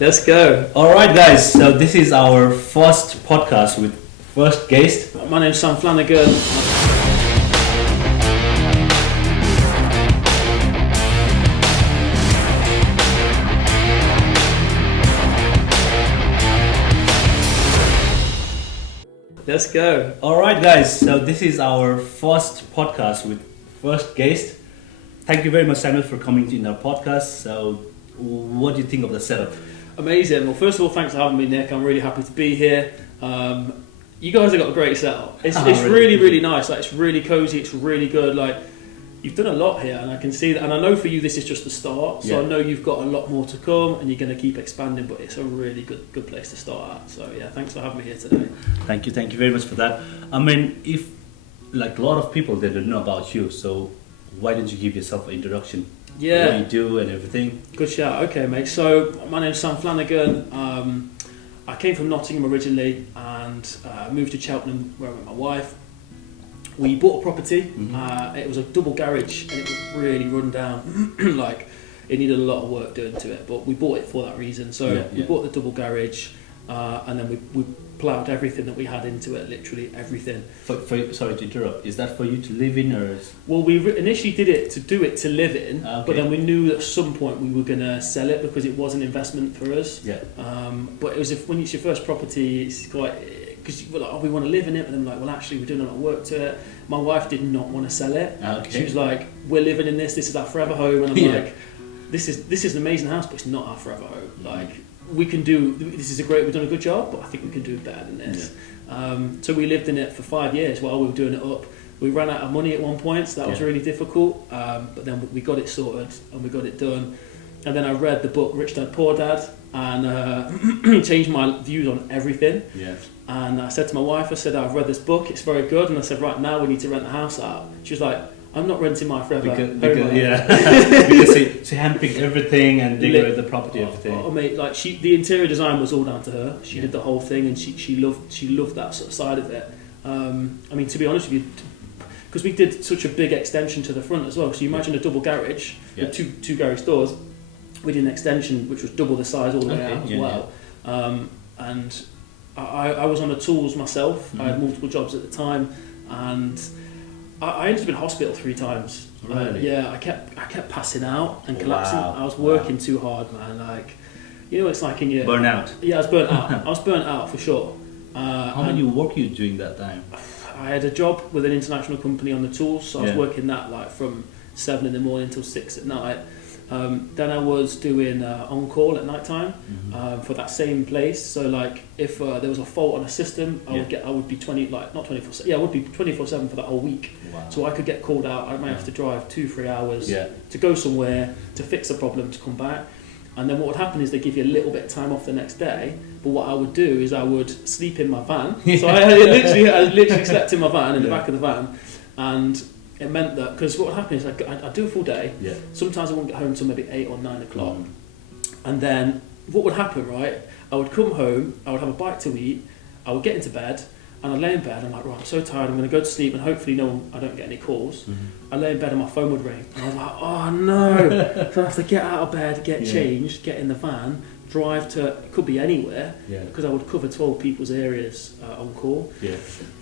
Let's go. All right, guys. So this is our first podcast with first guest. My name's Sam Flanagan. Let's go. All right, guys. So this is our first podcast with first guest. Thank you very much, Samuel, for coming in our podcast. So, what do you think of the setup? Amazing. Well, first of all, thanks for having me, Nick. I'm really happy to be here. You guys have got a great setup. It's really nice. Like, it's really cozy. It's really good. Like, you've done a lot here, and I can see that. And I know for you, this is just the start. So I know you've got a lot more to come, and you're going to keep expanding. But it's a really good place to start at. So yeah, thanks for having me here today. Thank you very much for that. I mean, if like a lot of people they don't know about you, so why don't you give yourself an introduction? Yeah. What you do and everything. Good shout. Okay, mate. So my name's Sam Flanagan. I came from Nottingham originally and moved to Cheltenham where I met my wife. We bought a property. It was a double garage and it was really run down. Like, it needed a lot of work doing to it, but we bought it for that reason. So we bought the double garage and then we ploughed everything that we had into it, literally everything. Sorry to interrupt. Is that for you to live in, or? Well, we initially did it to live in, but then we knew at some point we were going to sell it because it was an investment for us. Yeah. But it was when it's your first property, it's quite, because you're like, oh, we want to live in it, but then we're like, well, actually, we're doing a lot of work to it. My wife did not want to sell it. She was like, we're living in this. This is our forever home, and I'm like, this is an amazing house, but it's not our forever home. Like, we can do, this is we've done a good job, but I think we can do better than this. So we lived in it for 5 years while we were doing it up. We ran out of money at one point, so that was really difficult, but then we got it sorted and we got it done. And then I read the book Rich Dad Poor Dad and changed my views on everything. And I said to my wife, I said, I've read this book, it's very good, and I said, right now we need to rent the house out. She was like, I'm not renting my forever. Because she handpicked everything and decorated the property, everything. Oh, mate, like the interior design was all down to her. She did the whole thing, and she loved that sort of side of it. I mean, to be honest with you, because we did such a big extension to the front as well. So you imagine a double garage with two garage doors. We did an extension which was double the size all the way out as well. And I was on the tools myself. I had multiple jobs at the time, and I ended up in hospital 3 times. Really? I kept passing out and collapsing. I was working too hard, man. Like, you know, it's like in your burnout. Yeah, I was burnt out. I was burnt out for sure. How many work you doing that time? I had a job with an international company on the tools, so I was working that like from 7 in the morning till 6 at night. Then I was doing on call at night time for that same place. So like if there was a fault on a system, I would be 24/7. I would be 24/7 for that whole week. Wow. So I could get called out. I might have to drive 2-3 hours to go somewhere to fix a problem to come back. And then what would happen is they give you a little bit of time off the next day. But what I would do is I would sleep in my van. So I literally slept in my van, in the back of the van, and it meant that, because what would happen is I'd do a full day. Sometimes I wouldn't get home until maybe 8 or 9 o'clock. And then what would happen, right? I would come home, I would have a bite to eat, I would get into bed, and I'd lay in bed. I'm like, right, I'm so tired, I'm going to go to sleep, and hopefully I don't get any calls. I lay in bed and my phone would ring. And I was like, oh no! So I have to get out of bed, get changed, get in the van, drive to, it could be anywhere, because I would cover 12 people's areas on call,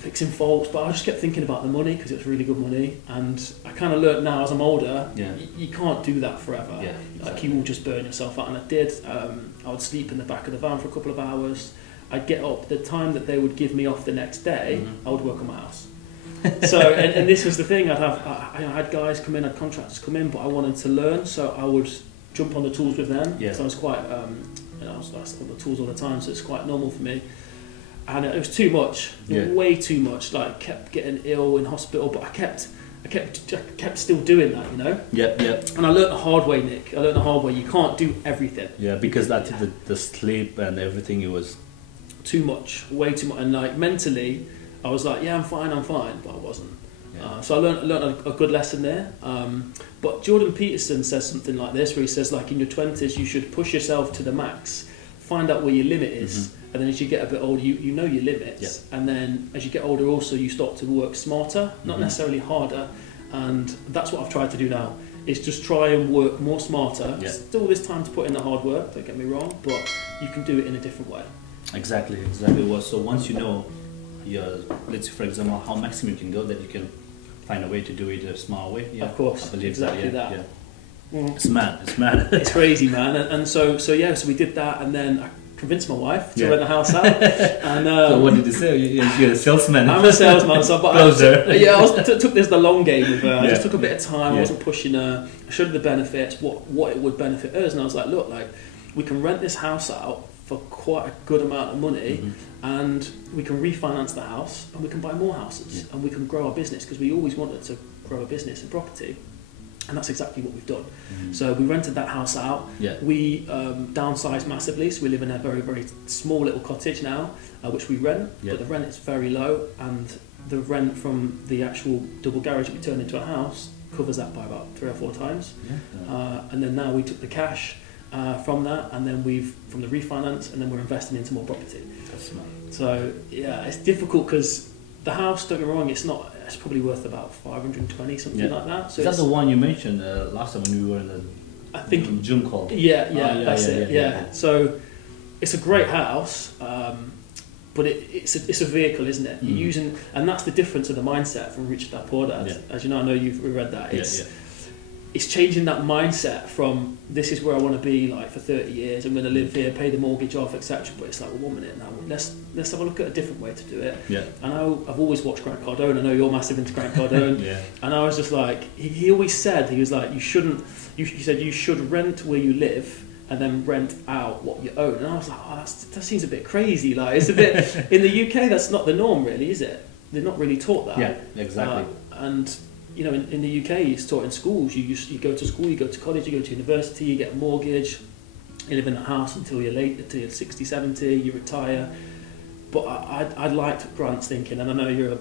fixing faults. But I just kept thinking about the money, because it was really good money, and I kind of learnt now as I'm older, you can't do that forever. Like, you will just burn yourself out, and I did. I would sleep in the back of the van for a couple of hours. I'd get up, the time that they would give me off the next day, I would work on my house. So, and this was the thing, I had guys come in, I had contractors come in, but I wanted to learn, so I would jump on the tools with them. So I was quite, I was on the tools all the time, so it's quite normal for me. And it was too much, way too much. Like, kept getting ill in hospital, but I kept still doing that, you know. And I learnt the hard way, Nick. I learnt the hard way. You can't do everything. Because that's the sleep and everything. It was too much, way too much. And like mentally, I was like, I'm fine, but I wasn't. So I learnt a good lesson there. But Jordan Peterson says something like this, where he says, like, in your 20s, you should push yourself to the max, find out where your limit is, and then as you get a bit older, you know your limits. And then as you get older, also you start to work smarter, not necessarily harder. And that's what I've tried to do now. is just try and work more smarter. Yeah. Still this time to put in the hard work, don't get me wrong, but you can do it in a different way. Exactly. Well, so once you know let's say for example how maximum you can go, that you can find a way to do it a smart way. Yeah, of course, I believe exactly that. Yeah. Mm. It's mad. It's crazy, man. And so we did that, and then I convinced my wife to rent the house out. And so what did you say? You're a salesman. I'm a salesman, so but I took this the long game with her. I just took a bit of time. I wasn't pushing her. I showed her the benefits, what it would benefit us, and I was like, look, like we can rent this house out for quite a good amount of money, and we can refinance the house, and we can buy more houses, and we can grow our business, because we always wanted to grow a business in property. And that's exactly what we've done. So we rented that house out. We downsized massively, so we live in a very, very small little cottage now, which we rent, but the rent is very low, and the rent from the actual double garage that we turned into a house covers that by about 3 or 4 times. And then now we took the cash from that, and then from the refinance, and then we're investing into more property. That's smart. So yeah, it's difficult because the house, don't get me wrong, it's probably worth about 520, something like that. So is that the one you mentioned last time when we were in the Zoom call? That's it. So it's a great house, but it's a vehicle, isn't it? You're using, and that's the difference of the mindset from Rich Dad Poor Dad. As you know, I know you've read that. It's changing that mindset from this is where I want to be like for 30 years, I'm going to live here, pay the mortgage off, etc. But it's like, well, 1 minute now, let's have a look at a different way to do it. And I've always watched Grant Cardone. I know you're massive into Grant Cardone. And I was just like, he always said, he was like, he said you should rent where you live and then rent out what you own. And I was like, oh, that seems a bit crazy. Like, it's a bit in the UK, that's not the norm, really, is it? They're not really taught that. Yeah, exactly. And you know, in the UK, it's taught in schools. You go to school, you go to college, you go to university, you get a mortgage, you live in a house until you're late, until you're 60, 70, you retire. But I liked Grant's thinking, and I know you're a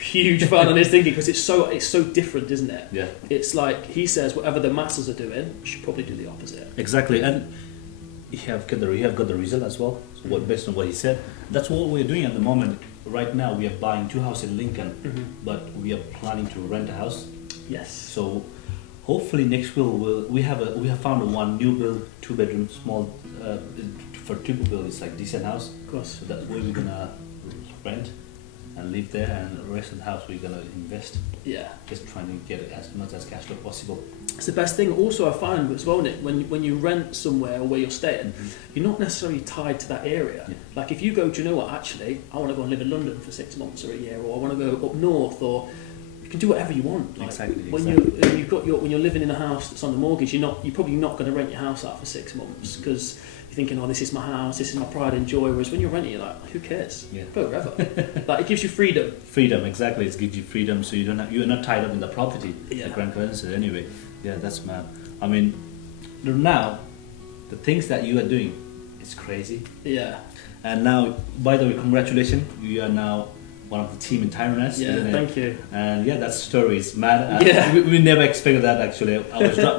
huge fan on his thinking, because it's so different, isn't it? Yeah. It's like he says, whatever the masses are doing, you should probably do the opposite. Exactly, and you have got the result as well. So based on what he said, that's what we're doing at the moment. Right now, we are buying 2 houses in Lincoln, but we are planning to rent a house. Yes. So hopefully next we have found one new build 2-bedroom small for triple build. It's like decent house. Of course. So that's where we're gonna rent and live there, and the rest of the house we're gonna invest. Yeah. Just trying to get as much as cash flow possible. It's the best thing. Also, I find as well, Nick, when you rent somewhere where you're staying, you're not necessarily tied to that area. Yeah. Like if you go, do you know what? Actually, I want to go and live in London for 6 months or a year, or I want to go up north, or you can do whatever you want. Like, Exactly. When you're living in a house that's on the mortgage, you're probably not going to rent your house out for 6 months because you're thinking, oh, this is my house, this is my pride and joy. Whereas when you're renting, you're like, who cares? Yeah. Go wherever. Like it gives you freedom. Freedom, exactly. It gives you freedom, so you're not tied up in the property. Yeah. The Grand Currency, anyway. Yeah, that's mad. I mean, now the things that you are doing, it's crazy. Yeah. And now, by the way, congratulations! You are now one of the team in Tyrannus. Yeah, thank you. And yeah, that story is mad. Yeah. We never expected that actually.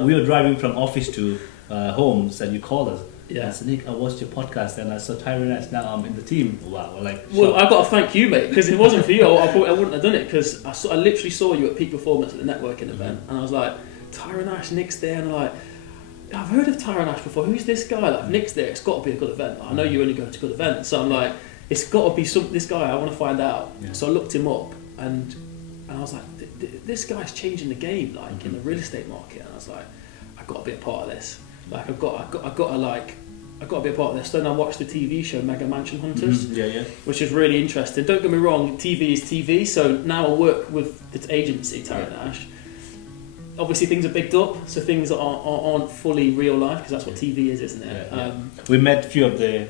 We were driving from office to homes, and you called us. Yeah. I said, Nick, I watched your podcast and I saw Tyrannus. Now I'm in the team. Wow, Well, I've got to thank you, mate, because if it wasn't for you, I wouldn't have done it. Because I literally saw you at Peak Performance at the networking event, and I was like, Tyrannus, Nick's there, and I'm like, I've heard of Tyrannus before. Who's this guy? Like, Nick's there. It's got to be a good event. Like, I know you only go to good events, so I'm like, it's got to be this guy. I want to find out. Yeah. So I looked him up, and I was like, this guy's changing the game, like in the real estate market. And I was like, I've got to be a part of this. Like, I've got to be a part of this. Then I watched the TV show Mega Mansion Hunters, which is really interesting. Don't get me wrong, TV is TV. So now I work with the agency Tyrannus. Obviously, things are bigged up, so things aren't fully real life, because that's what TV is, isn't it? Yeah. We met a few of the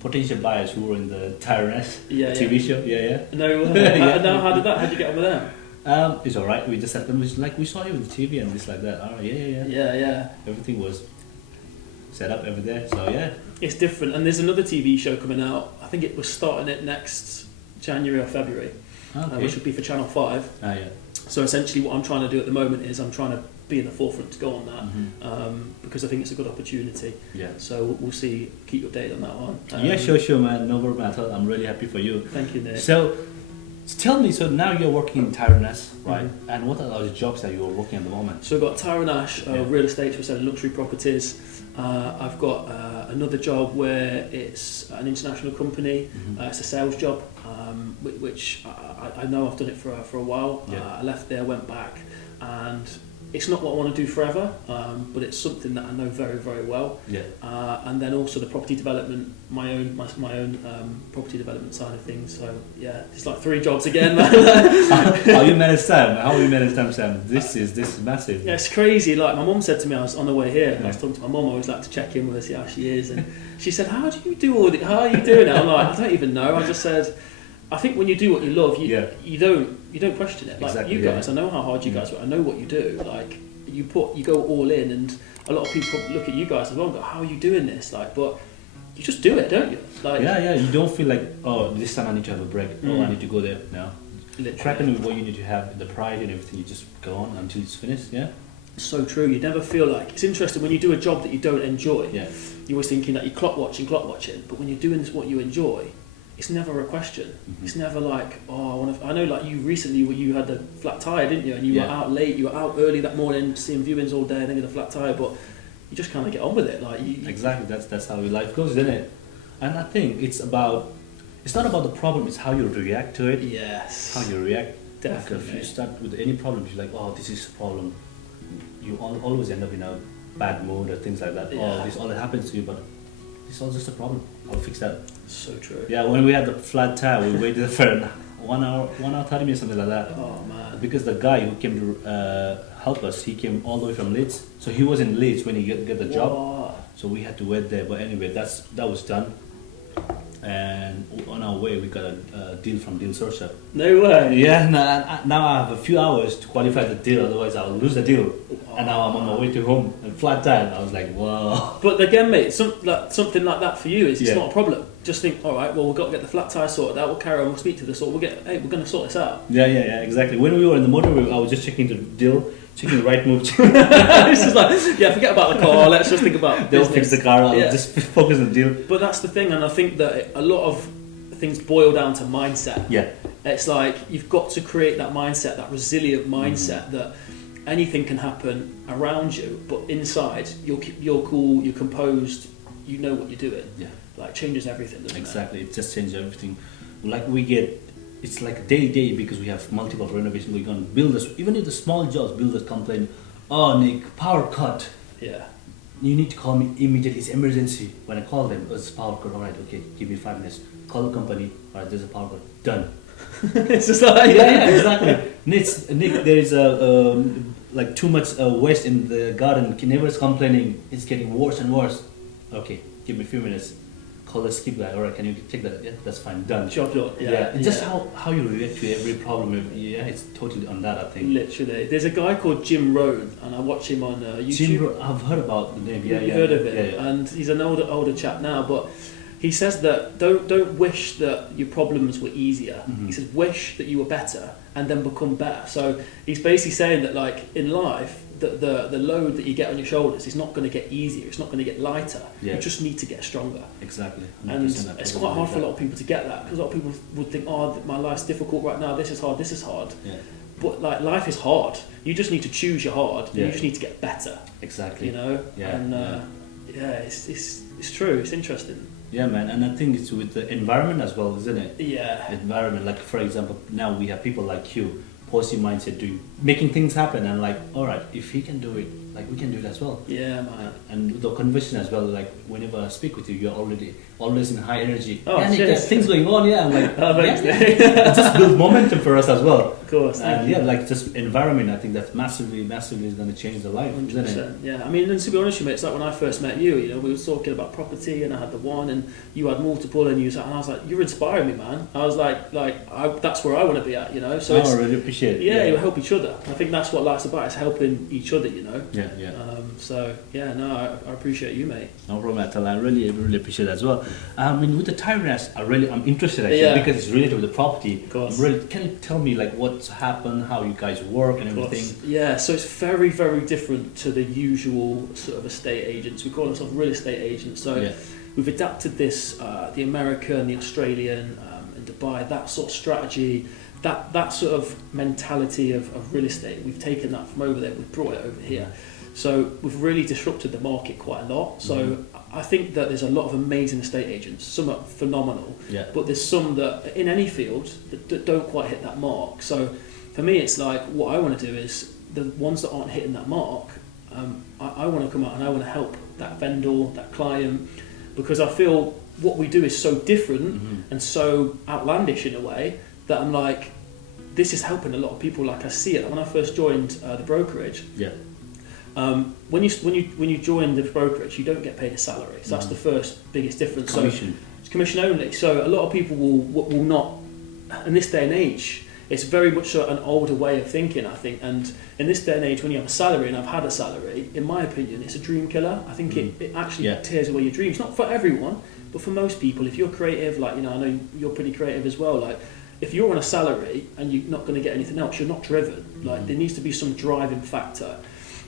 potential buyers who were in the Tyrannus TV show. No, how did you get on with them? It's all right. We just had them. We saw you on the TV and this like that. Oh Yeah. Everything was set up over there. So yeah, it's different. And there's another TV show coming out. I think it was starting it next January or February, which would be for Channel 5. Oh yeah. So essentially what I'm trying to do at the moment is I'm trying to be in the forefront to go on that, because I think it's a good opportunity. Yeah. So we'll see, keep you updated on that one. Yeah, sure, man. No problem at all. I'm really happy for you. Thank you, Nick. So So tell me, so now you're working in Tyrannus, right? Mm-hmm. And what are the jobs that you're working at the moment? So I've got Tyrannus, real estate, we're selling luxury properties. I've got another job where it's an international company. It's a sales job, which I know I've done it for a while. I left there, went back, and it's not what I want to do forever, but it's something that I know very, very well. And then also the property development, my own property development side of things. So yeah, it's like 3 jobs again. How you manage time? How you manage time, Sam? This is massive. Yeah, it's crazy. Like my mum said to me, I was on the way here, and I was talking to my mum. I always like to check in with her, see how she is, and she said, "How do you do all this? How are you doing it?" I'm like, I don't even know. I just said, I think when you do what you love, you don't question it. Like exactly, you guys, I know how hard you guys work. I know what you do. Like you go all in, and a lot of people look at you guys as well and go, "How are you doing this?" Like, but you just do it, don't you? Like you don't feel like, oh, this time I need to have a break. Oh, I need to go there. No, cracking with what you need to have, the pride and everything. You just go on until it's finished. Yeah. So true. You never feel like it's interesting when you do a job that you don't enjoy. You're always thinking that you're clock watching, but when you're doing what you enjoy, it's never a question. It's never like, oh, I know like you recently where you had the flat tire, didn't you? And you were out late, you were out early that morning, seeing viewings all day, and then get a flat tire, but you just kind of get on with it. Like exactly, that's how your life goes, isn't it? And I think it's not about the problem, it's how you react to it. Yes. How you react. Definitely. Like if you start with any problem, you're like, oh, this is a problem. You always end up in a bad mood or things like that. Oh, this all that happens to you, but it's all just a problem. I'll fix that. So true. Yeah, when we had the flat tire, we waited for 1 hour, 30 minutes, something like that. Oh man! Because the guy who came to help us, he came all the way from Leeds, so he was in Leeds when he get the job. So we had to wait there. But anyway, that was done. And on our way, we got a deal from Deal Sourcer. No way. Yeah, now I have a few hours to qualify the deal, otherwise I'll lose the deal. And now I'm on my way to home and flat tire. I was like, whoa. But again, mate, something like that for you is it's not a problem. Just think, all right, well, we've got to get the flat tire sorted out. We'll carry on. We'll speak to the sort. We're going to sort this out. Yeah, exactly. When we were in the motorway, I was just checking the deal. Checking the right move. It's just like, forget about the car. Let's just think about they'll business. fix the car. I'll just focus on the deal. But that's the thing, and I think that a lot of things boil down to mindset. Yeah, it's like you've got to create that mindset, that resilient mindset that anything can happen around you, but inside you're cool, you're composed, you know what you're doing. Yeah, like changes everything. Doesn't exactly, it just changes everything. Like we get. It's like day because we have multiple renovations going on. Builders, even if the small jobs, builders complain, oh Nick, power cut. Yeah. You need to call me immediately, it's emergency. When I call them, it's power cut, alright, okay, give me 5 minutes. Call the company, alright, there's a power cut, done. It's just like, exactly. Nick, there is like too much waste in the garden, neighbors complaining, it's getting worse and worse. Okay, give me a few minutes. Call the skip guy. Alright, can you take that? Yeah, that's fine. Done. Job. Yeah. Just how you react to every problem. Yeah, it's totally on that. I think. Literally, there's a guy called Jim Rohn, and I watch him on YouTube. Jim, I've heard about the name. Yeah, heard of it. Yeah. And he's an older chap now, but he says that don't wish that your problems were easier. He says wish that you were better, and then become better. So he's basically saying that like in life, the load that you get on your shoulders is not going to get easier, it's not going to get lighter. You just need to get stronger. Exactly. And it's quite hard for a lot of people to get that, because a lot of people would think, oh, my life's difficult right now, this is hard. But like life is hard, you just need to choose your hard, and you just need to get better. Exactly. You know. It's true, it's interesting. Yeah, man, and I think it's with the environment as well, isn't it? Yeah. Environment, like for example, now we have people like you, positive mindset, making things happen, and like, all right, if he can do it, like we can do it as well. Yeah, man. And the conversation as well, like whenever I speak with you, you're always in high energy. Oh, Nick, there's things going on. Yeah, I'm like, it just build momentum for us as well. Of course. And like just environment, I think that's massively is going to change the life. 100%. Isn't it? Yeah, I mean, and to be honest with you, mate, it's like when I first met you. You know, we were talking about property, and I had the one, and you had multiple, and I was like, you're inspiring me, man. I was like, that's where I want to be at. You know, so I really appreciate it. Yeah, you help each other. I think that's what life's about. It's helping each other. You know. Yeah. So yeah, no, I appreciate you, mate. No problem at all. I really appreciate it as well. I mean, with the Tyrannus, I'm interested actually because it's related with the property. Of course. Can you tell me like what's happened, how you guys work and everything? Yeah, so it's very, very different to the usual sort of estate agents. We call ourselves real estate agents. So we've adapted this, the American, the Australian, and Dubai, that sort of strategy that sort of mentality of real estate, we've taken that from over there, we've brought it over here. So we've really disrupted the market quite a lot. So I think that there's a lot of amazing estate agents. Some are phenomenal, but there's some that in any field that don't quite hit that mark. So for me, it's like what I want to do is the ones that aren't hitting that mark, I want to come out and I want to help that vendor, that client, because I feel what we do is so different and so outlandish in a way that I'm like, this is helping a lot of people. Like I see it. When I first joined the brokerage, when you join the brokerage, you don't get paid a salary. So that's the first biggest difference. Commission. So it's commission only. So a lot of people will not, in this day and age, it's very much an older way of thinking, I think. And in this day and age, when you have a salary, and I've had a salary, in my opinion, it's a dream killer. I think it actually tears away your dreams. Not for everyone, but for most people. If you're creative, like, I know you're pretty creative as well, like, if you're on a salary and you're not going to get anything else, you're not driven. Like, there needs to be some driving factor.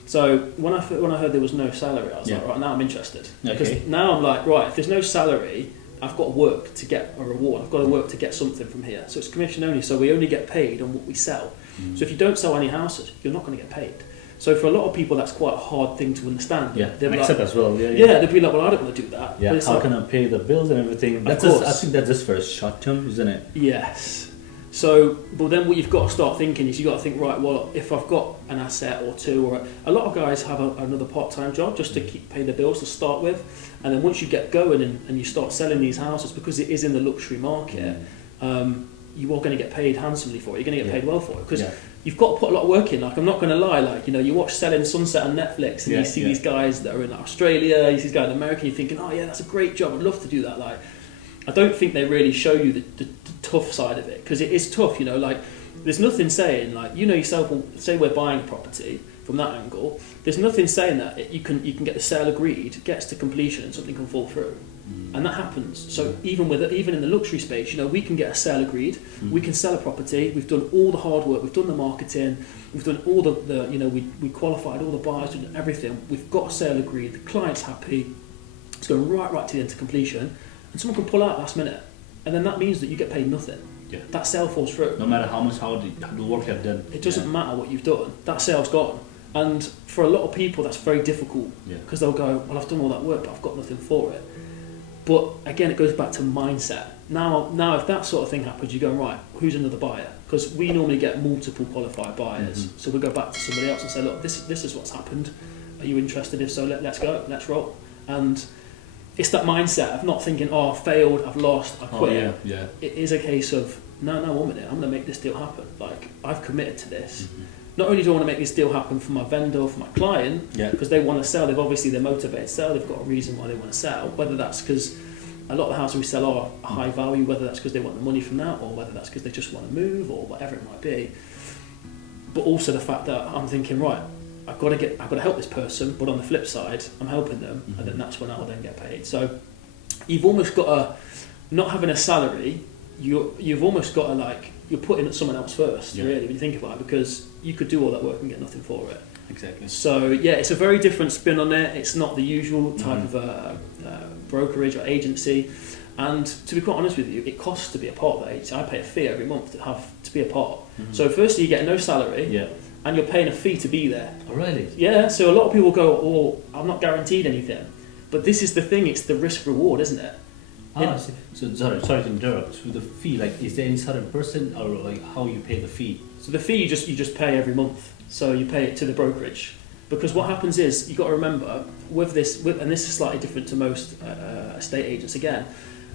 So when I heard there was no salary, I was like, right, now I'm interested. Because now I'm like, right, if there's no salary, I've got to work to get a reward. I've got to work to get something from here. So it's commission only, so we only get paid on what we sell. So if you don't sell any houses, you're not going to get paid. So for a lot of people, that's quite a hard thing to understand. Yeah, they'll accept as well. they'll be like, well, I don't want to do that. Yeah, but how can I pay the bills and everything? I think that's just for short term, isn't it? Yes. So, but then what you've got to start thinking is you've got to think, right, well, if I've got an asset or two, or a lot of guys have another part-time job just to keep paying the bills to start with. And then once you get going and you start selling these houses, because it is in the luxury market, you are going to get paid handsomely for it. You're going to get paid well for it, because you've got to put a lot of work in. Like, I'm not going to lie, like, you watch Selling Sunset on Netflix and you see these guys that are in Australia, you see these guys in America, and you're thinking, oh yeah, that's a great job, I'd love to do that. Like, I don't think they really show you the tough side of it, because it is tough, like, there's nothing saying, like, yourself, say we're buying a property from that angle, there's nothing saying that you can get the sale agreed, gets to completion and something can fall through. And that happens. So even in the luxury space, we can get a sale agreed, we can sell a property, we've done all the hard work, we've done the marketing, we've done all we qualified all the buyers, we've done everything, we've got a sale agreed, the client's happy, it's going right to the end to completion, and someone can pull out last minute, and then that means that you get paid nothing. That sale falls through. No matter how the work you've done. It doesn't matter what you've done, that sale's gone. And for a lot of people, that's very difficult, because they'll go, well, I've done all that work, but I've got nothing for it. But again, it goes back to mindset. Now, if that sort of thing happens, you go, right, who's another buyer? Because we normally get multiple qualified buyers. So we go back to somebody else and say, look, this is what's happened. Are you interested? If so, let's go, let's roll. And it's that mindset of not thinking, oh, I've failed, I've lost, I quit. It is a case of, no, 1 minute, I'm going to make this deal happen. Like, I've committed to this. Not only do I want to make this deal happen for my vendor, for my client, because they want to sell, they're motivated to sell, they've got a reason why they want to sell, whether that's because a lot of the houses we sell are high value, whether that's because they want the money from that, or whether that's because they just want to move, or whatever it might be. But also the fact that I'm thinking, right, I've got to help this person, but on the flip side, I'm helping them, and then that's when I will then get paid. So you've almost got to, not having a salary, you've almost got to, you're putting someone else first, really, when you think about it, because you could do all that work and get nothing for it. Exactly. So it's a very different spin on it. It's not the usual type of brokerage or agency. And to be quite honest with you, it costs to be a part of the agency. I pay a fee every month to be a part. So firstly, you get no salary, and you're paying a fee to be there. Oh, really? Yeah. So a lot of people go, "Oh, I'm not guaranteed anything," but this is the thing. It's the risk reward, isn't it? So sorry to interrupt. So the fee, is there any certain person, or how you pay the fee? So the fee you just pay every month. So you pay it to the brokerage, because what happens is you got to remember with this, and this is slightly different to most estate agents. Again,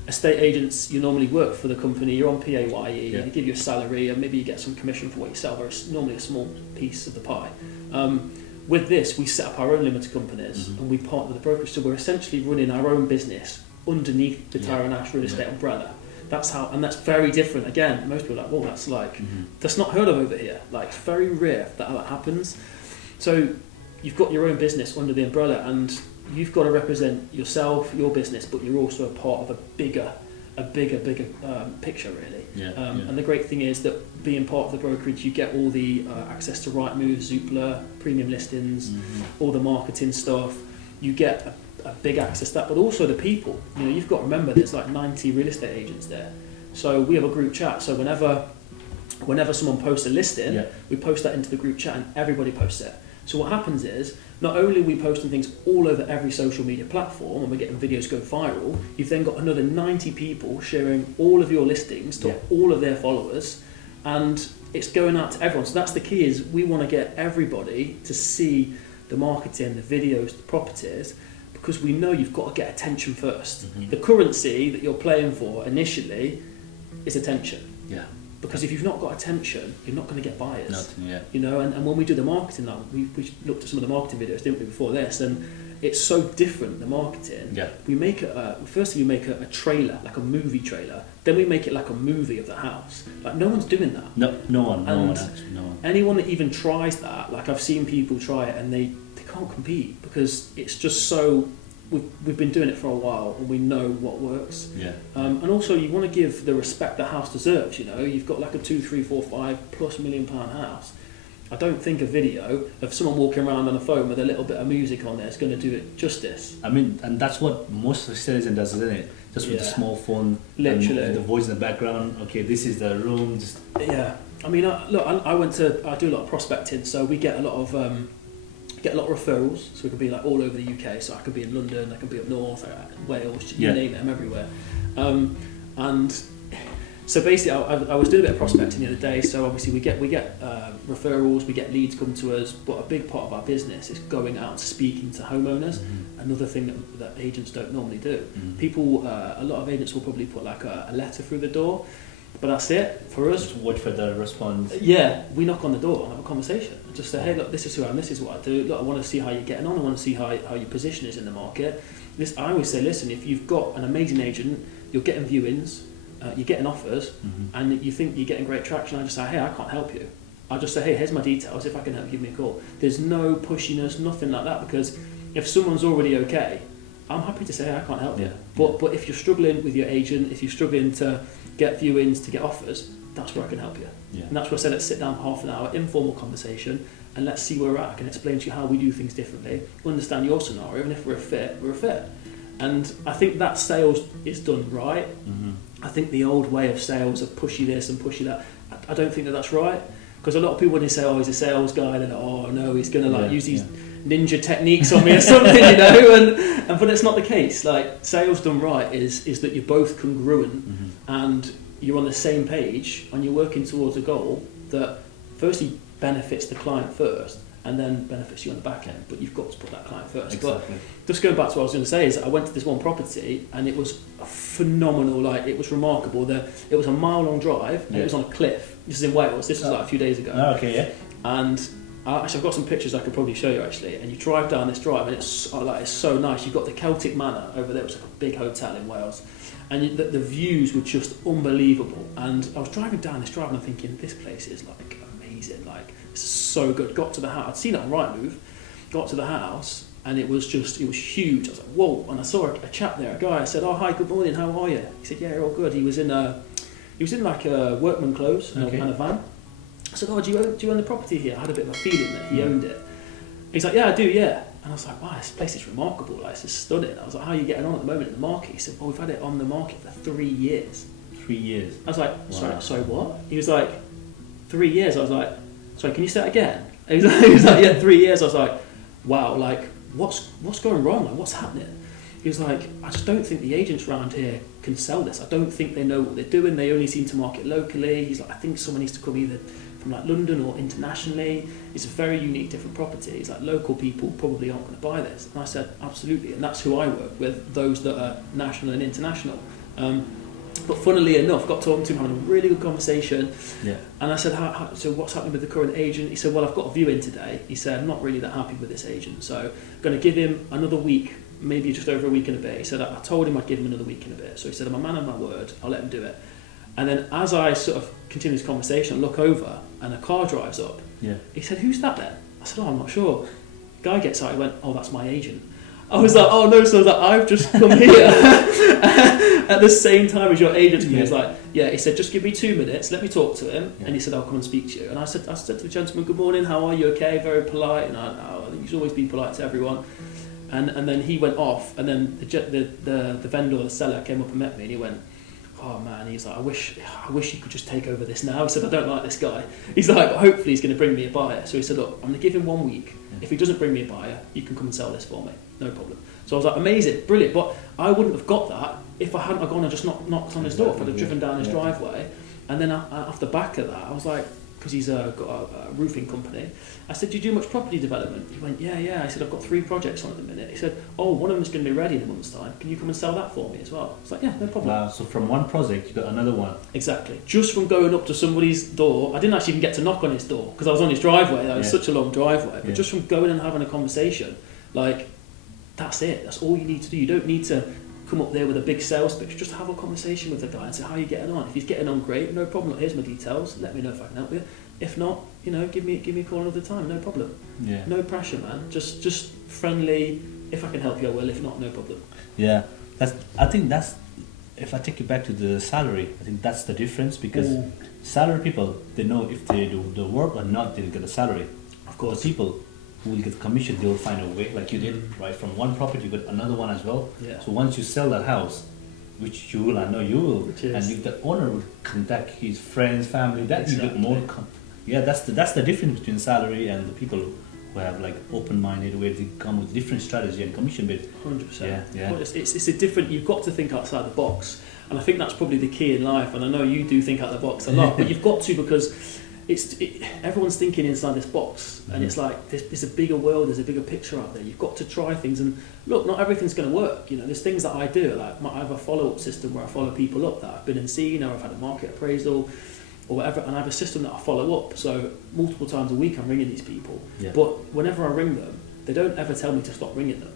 estate agents, you normally work for the company. You're on PAYE. They give you a salary, and maybe you get some commission for what you sell. But it's normally a small piece of the pie. With this, we set up our own limited companies, and we partner with the brokerage. So we're essentially running our own business underneath the Tyrone Ash Real Estate umbrella. That's how, and that's very different. Again, most people are like, well, that's that's not heard of over here. It's very rare that happens. So you've got your own business under the umbrella, and you've got to represent yourself, your business, but you're also a part of a bigger picture, really. And the great thing is that being part of the brokerage, you get all the access to Rightmove, Zoopla, premium listings, all the marketing stuff. You get a big access to that, but also the people. You've got to remember there's 90 real estate agents there. So we have a group chat. So whenever whenever someone posts a listing, we post that into the group chat and everybody posts it. So what happens is, not only are we posting things all over every social media platform and we're getting videos go viral, you've then got another 90 people sharing all of your listings to all of their followers, and it's going out to everyone. So that's the key, is we want to get everybody to see the marketing, the videos, the properties, because we know you've got to get attention first. The currency that you're playing for initially is attention. Yeah. Because if you've not got attention, you're not going to get buyers. Nothing, yeah. You know, and when we do the marketing now, we looked at some of the marketing videos, didn't we, before this, and it's so different, the marketing. Yeah. We make it, firstly we make a trailer, like a movie trailer, then we make it like a movie of the house. Like, no one's doing that. No one. Anyone that even tries that, like I've seen people try it and they can't compete, because it's just so, we've been doing it for a while and we know what works. Yeah. And also you want to give the respect the house deserves. You know, you've got like a 2, 3, 4, 5+ million pound house. I don't think a video of someone walking around on a phone with a little bit of music on there is going to do it justice. I mean, and that's what most estate agent does, isn't it? Just with a small phone, literally, and the voice in the background. Okay, this is the room. Just I mean, look, I do a lot of prospecting, so we get a lot of referrals. So we could be like all over the UK. So I could be in London, I could be up north, Wales, you name it, I'm everywhere. And so basically, I was doing a bit of prospecting the other day. So obviously we get referrals, we get leads come to us, but a big part of our business is going out and speaking to homeowners. Another thing that agents don't normally do. People, a lot of agents will probably put like a letter through the door, but that's it for us. Just wait for the response. Yeah, we knock on the door and have a conversation. Just say, hey, look, this is who I am, this is what I do. Look, I want to see how you're getting on. I want to see how your position is in the market. I always say, listen, if you've got an amazing agent, you're getting viewings, you're getting offers, and you think you're getting great traction, I just say, hey, I can't help you. I'll just say, hey, here's my details. If I can help, give me a call. There's no pushiness, nothing like that, because if someone's already okay, I'm happy to say, hey, I can't help you. But if you're struggling with your agent, if you're struggling to get viewings, to get offers, that's where I can help you. And that's where I said, let's sit down for half an hour, informal conversation, and let's see where we're at. I can explain to you how we do things differently, understand your scenario, and if we're a fit, we're a fit. And I think that sales is done right. I think the old way of sales, of pushy this and pushy that, I don't think that that's right. Because a lot of people, when they say, oh, he's a sales guy, they're like, oh no, he's going to use these ninja techniques on me or something, you know, but it's not the case. Like, sales done right is that you're both congruent and you're on the same page and you're working towards a goal that firstly benefits the client first and then benefits you on the back end, but you've got to put that client first. Exactly. But just going back to what I was going to say, is that I went to this one property and it was phenomenal, like it was remarkable. It was a mile-long drive and it was on a cliff. This is in Wales, this was like a few days ago. Oh, okay, yeah. And actually I've got some pictures I could probably show you actually, and you drive down this drive and it's so nice. You've got the Celtic Manor over there, which is like a big hotel in Wales, and the views were just unbelievable. And I was driving down this drive and I'm thinking, this place is like amazing, like it's so good. Got to the house, I'd seen it on Rightmove, got to the house and it was huge. I was like, whoa. And I saw a chap there, a guy. I said, oh hi, good morning, how are you? He said, yeah, you're all good. He was in like workman clothes and a van. I said, oh, do you own the property here? I had a bit of a feeling that he owned it. He's like, yeah, I do, yeah. And I was like, wow, this place is remarkable, like, it's just stunning. I was like, how are you getting on at the moment in the market? He said, well, we've had it on the market for 3 years. 3 years? I was like, sorry, what? He was like, 3 years. I was like, sorry, can you say that again? He was like, yeah, 3 years. I was like, wow, like, what's going wrong? Like, what's happening? He was like, I just don't think the agents around here can sell this. I don't think they know what they're doing. They only seem to market locally. He's like, I think someone needs to come either from like London or internationally. It's a very unique, different property. He's like, local people probably aren't going to buy this. And I said, absolutely. And that's who I work with, those that are national and international. But funnily enough, got talking to him, having a really good conversation. Yeah. And I said, so what's happening with the current agent? He said, well, I've got a viewing today. He said, I'm not really that happy with this agent. So I'm going to give him another week, maybe just over a week and a bit. He said, I told him I'd give him another week and a bit. So he said, I'm a man of my word, I'll let him do it. And then as I sort of continue this conversation, I look over and a car drives up. Yeah. He said, who's that then? I said, oh, I'm not sure. Guy gets out, he went, oh, that's my agent. I was like, oh no, so I was like, I've just come here at the same time as your agent. He was like, yeah, he said, just give me 2 minutes, let me talk to him. Yeah. And he said, I'll come and speak to you. And I said to the gentleman, good morning, how are you, okay? Very polite. And I think you should always be polite to everyone. And then he went off, and then the vendor, the seller, came up and met me, and he went, oh man, he's like, I wish you could just take over this now. He said, I don't like this guy. He's like, hopefully he's going to bring me a buyer. So he said, look, I'm going to give him 1 week. If he doesn't bring me a buyer, you can come and sell this for me, no problem. So I was like, amazing, brilliant. But I wouldn't have got that if I hadn't gone and just knocked on his door. If I'd have driven down his driveway. And then off the back of that, I was like, because he's got a roofing company, I said, do you do much property development? He went, yeah. I said, I've got 3 projects on at the minute. He said, oh, one of them's going to be ready in a month's time. Can you come and sell that for me as well? I was like, yeah, no problem. Wow, so from one project, you got another one. Exactly. Just from going up to somebody's door, I didn't actually even get to knock on his door because I was on his driveway. That was such a long driveway. But just from going and having a conversation, like, that's it. That's all you need to do. You don't need to come up there with a big sales pitch. Just have a conversation with the guy and say, how are you getting on? If he's getting on, great, no problem. Here's my details. Let me know if I can help you. If not, give me a call another time. No problem. Yeah. No pressure, man. Just friendly. If I can help you, I will. If not, no problem. Yeah. I think that's. If I take you back to the salary, I think that's the difference because salary people, they know if they do the work or not, they'll get a salary. Of course. The people who will get commission, they will find a way, like you did, right? From one property, you got another one as well. Yeah. So once you sell that house, which you will, I know you will, and the owner will contact his friends, family. That you get more. That's the difference between salary and the people who have like open-minded, where they come with different strategy and commission bit. 100%. Yeah. Well, it's a different. You've got to think outside the box, and I think that's probably the key in life. And I know you do think out the box a lot, but you've got to because everyone's thinking inside this box, and it's like there's a bigger world, there's a bigger picture out there. You've got to try things, and look, not everything's going to work. There's things that I do, like I have a follow-up system where I follow people up that I've been and seen, or I've had a market appraisal, or whatever, and I have a system that I follow up. So multiple times a week I'm ringing these people, but whenever I ring them, they don't ever tell me to stop ringing them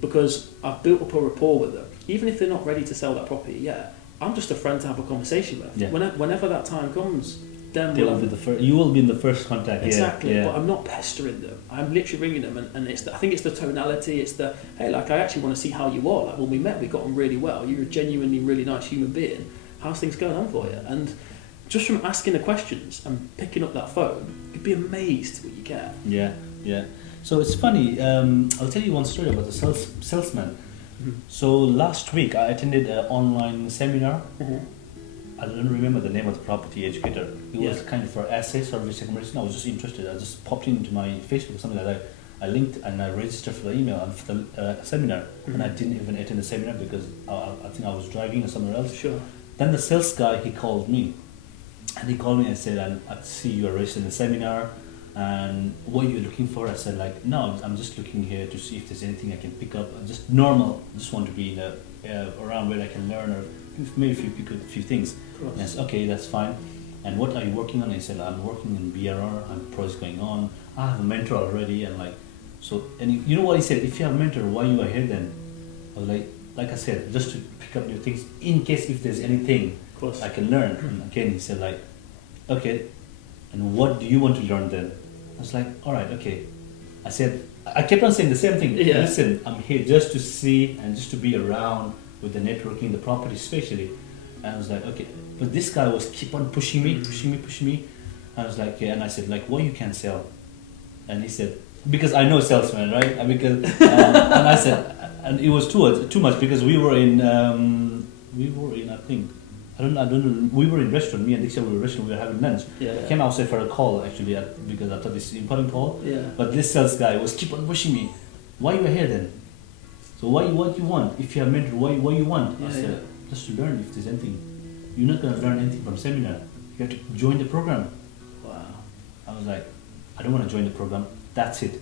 because I've built up a rapport with them. Even if they're not ready to sell that property yet, I'm just a friend to have a conversation with. Yeah. Whenever that time comes, then you will be in the first contact. Exactly, but I'm not pestering them. I'm literally ringing them, and I think it's the tonality. It's the, hey, like, I actually want to see how you are. Like, when we met, we got on really well. You're a genuinely really nice human being. How's things going on for you? And just from asking the questions and picking up that phone, you'd be amazed what you get. Yeah. So it's funny. I'll tell you one story about the salesman. So last week I attended an online seminar. I don't remember the name of the property educator. It was kind of for essays or accommodation. I was just interested. I just popped into my Facebook or something like that. I linked and I registered for the email and for the seminar. And I didn't even attend the seminar because I think I was driving or somewhere else. Sure. Then the sales guy, he called me. And he called me and said, I see you are registered in the seminar. And what are you looking for? I said, like, no, I'm just looking here to see if there's anything I can pick up. Just normal. I just want to be in around where I can learn or maybe pick up a few things. And I said, okay, that's fine. And what are you working on? I said, I'm working in BRR. I have a project going on. I have a mentor already. And you know what he said? If you have a mentor, why you are here then? I was like I said, just to pick up new things in case if there's anything I can learn. And again, he said, like, okay, and what do you want to learn then? I was like, all right, okay. I said, I kept on saying the same thing. Yeah. Listen, I'm here just to see and just to be around with the networking, the property especially. And I was like, okay. But this guy was keep on pushing me. I was like, yeah. And I said, like, what you can sell? And he said, because I know salesman, right? And and I said, and it was too much because we were in I think. I don't know. We were in restaurant. Me and Diksha were in restaurant. We were having lunch. I came outside for a call actually because I thought this is an important call. But this sales guy was keep on pushing me. Why you are here then? So what you want? If you are mentor, what you want? I said just to learn if there's anything. You're not gonna learn anything from seminar. You have to join the program. Wow. I was like, I don't want to join the program. That's it.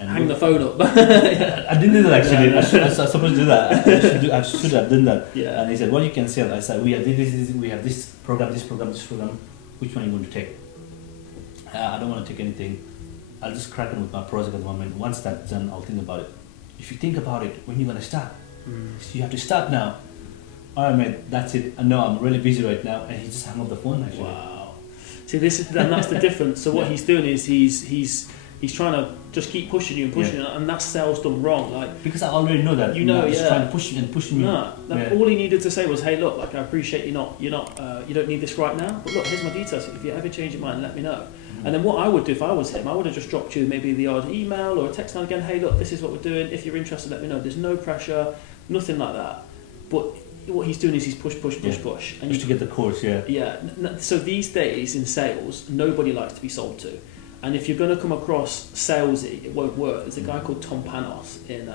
And hang the phone up. I didn't do that actually. I was supposed to do that. I should have done that. Yeah. And he said, "What you can sell?" I said, "We have this. We have this program. Which one are you going to take?" I don't want to take anything. I'll just crack on with my project at the moment. Once that's done, I'll think about it. If you think about it, when you're going to start, you have to start now. All right, mate. That's it. I know I'm really busy right now, and he just hung up the phone actually. Wow. See, that's the difference. So what he's doing is he's trying to just keep pushing you, and that's sales done wrong. Like, because I already know that. He's trying to push me and push me. No, all he needed to say was, "Hey, look, like I appreciate you don't need this right now, but look, here's my details. If you ever change your mind, let me know." And then what I would do if I was him, I would have just dropped you maybe the odd email or a text now and again. Hey, look, this is what we're doing. If you're interested, let me know. There's no pressure, nothing like that. But what he's doing is he's push, and just to get the course. So these days in sales, nobody likes to be sold to, and if you're going to come across salesy, it won't work. There's a guy called Tom Panos in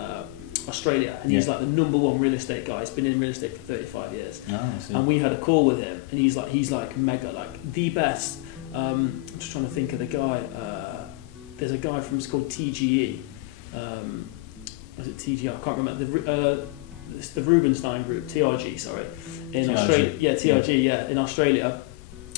Australia, and he's like the number one real estate guy. He's been in real estate for 35 years. And we had a call with him, and he's like mega, like the best. I'm just trying to think of the guy. There's a guy it's called TGE. Was it TGE? I can't remember. It's the Rubenstein Group, TRG, sorry, in TRG. Australia. Yeah, TRG, in Australia.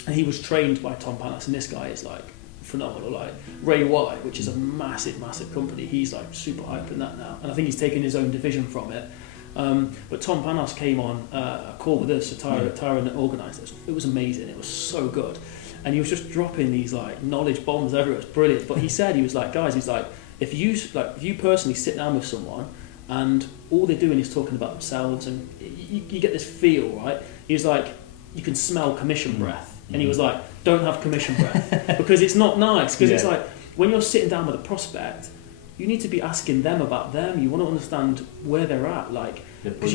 And he was trained by Tom Panos, and this guy is like phenomenal. Like Ray White, which is a massive company, he's like super hyped in that now, and I think he's taken his own division from it. But Tom Panos came on a call with us, so Tyron organised it. It was amazing. It was so good, and he was just dropping these like knowledge bombs everywhere. It was brilliant. But he said, he was like, guys, he's like, if you personally sit down with someone and all they're doing is talking about themselves, and you get this feel, right? He was like, you can smell commission breath. And he was like, don't have commission breath, because it's not nice. Because it's like, when you're sitting down with a prospect, you need to be asking them about them. You want to understand where they're at, like, because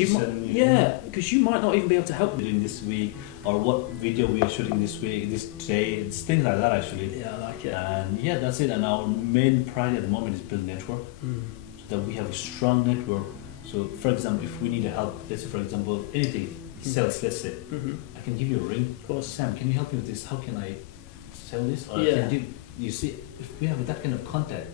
you might not even be able to help them. In this week, or what video we are shooting this day, it's things like that actually. Yeah, I like it. And that's it. And our main priority at the moment is build network, so that we have a strong network. So, for example, if we need help, let's say, for example, anything sales, let's say, I can give you a ring. Of course. Sam, can you help me with this? How can I sell this? Or I can do, you see, if we have that kind of contact,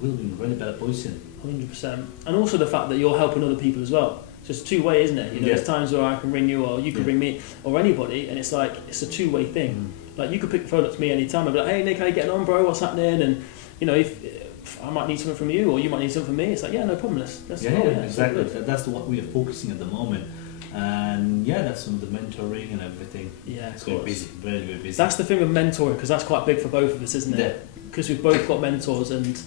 we'll be in really better position. 100%. And also the fact that you're helping other people as well. So it's two-way, isn't it? You know, there's times where I can ring you, or you can ring me, or anybody, and it's like, it's a two-way thing. Like, you could pick the phone up to me anytime and be like, hey Nick, how you getting on, bro? What's happening? And, you know, if I might need something from you, or you might need something from me, it's like, yeah, no problem. Let's exactly. That's what we are focusing at the moment. And that's some of the mentoring and everything. Yeah, it's very busy, very, very busy. That's the thing with mentoring, because that's quite big for both of us, isn't it? Because we've both got mentors, and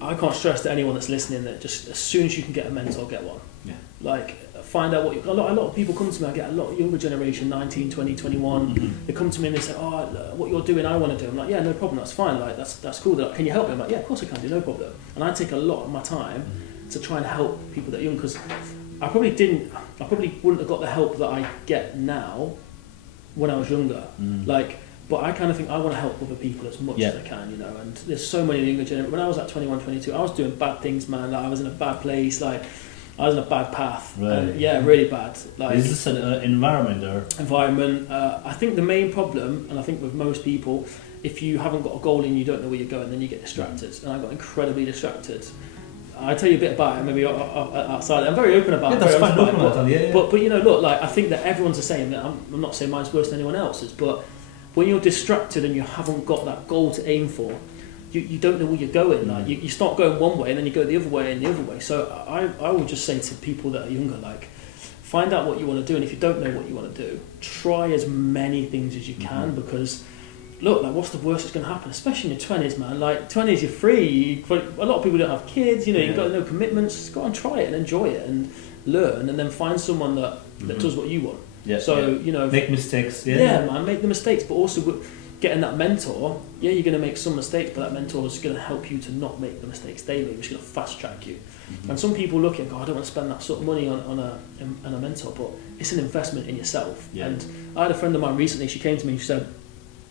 I can't stress to anyone that's listening that just as soon as you can get a mentor, get one. Yeah. Like, find out a lot of people come to me. I get a lot of younger generation, 19, 20, 21. They come to me and they say, "Oh, what you're doing, I want to do." I'm like, "Yeah, no problem. That's fine. Like, that's cool. They're like, can you help me?" I'm like, "Yeah, of course I can do. No problem." And I take a lot of my time to try and help people that are young, because I probably wouldn't have got the help that I get now when I was younger. But I kind of think I want to help other people as much as I can, you know. And there's so many younger generation. When I was at 21, 22, I was doing bad things, man. Like, I was in a bad place. Like, I was in a bad path. Right. And, really bad. Like, is this an environment or? Environment. I think the main problem, and I think with most people, if you haven't got a goal and you don't know where you're going, then you get distracted. And I got incredibly distracted. I'll tell you a bit about it, maybe outside. I'm very open about it. That's fine. But you know, look, like, I think that everyone's the same. I'm not saying mine's worse than anyone else's, but when you're distracted and you haven't got that goal to aim for, you don't know where you're going. Like, you start going one way and then you go the other way and the other way. So I would just say to people that are younger, like, find out what you want to do, and if you don't know what you want to do, try as many things as you can, because look, like, what's the worst that's going to happen? Especially in your 20s, man. Like, 20s, you're free. A lot of people don't have kids. You know, you've got no commitments. Just go and try it and enjoy it and learn, and then find someone that does what you want. You know, make mistakes. Man, make the mistakes, but also getting that mentor. Yeah, you're going to make some mistakes, but that mentor is going to help you to not make the mistakes they make. It's going to fast track you. And some people look and go, I don't want to spend that sort of money on a mentor, but it's an investment in yourself. And I had a friend of mine recently. She came to me and she said,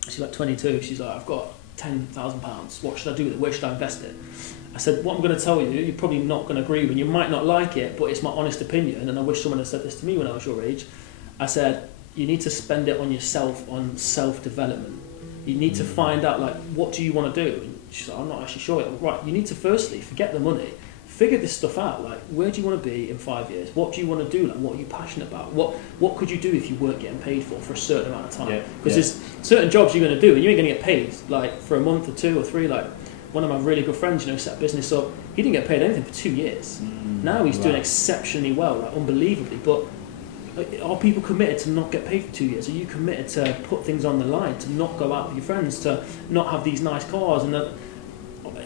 she's like 22. She's like, I've got £10,000. What should I do with it? Where should I invest it? I said, what I'm going to tell you, you're probably not going to agree with, and you might not like it, but it's my honest opinion, and I wish someone had said this to me when I was your age. I said, you need to spend it on yourself, on self-development. You need to find out, like, what do you want to do? And she's like, I'm not actually sure. Right, you need to firstly forget the money, figure this stuff out. Like, where do you want to be in 5 years? What do you want to do? Like, what are you passionate about? What could you do if you weren't getting paid for a certain amount of time? Because there's certain jobs you're going to do and you ain't going to get paid, like, for a month or 2 or 3. Like, one of my really good friends, you know, set a business up. He didn't get paid anything for 2 years. Now he's doing exceptionally well, like, unbelievably. But are people committed to not get paid for 2 years? Are you committed to put things on the line, to not go out with your friends, to not have these nice cars? And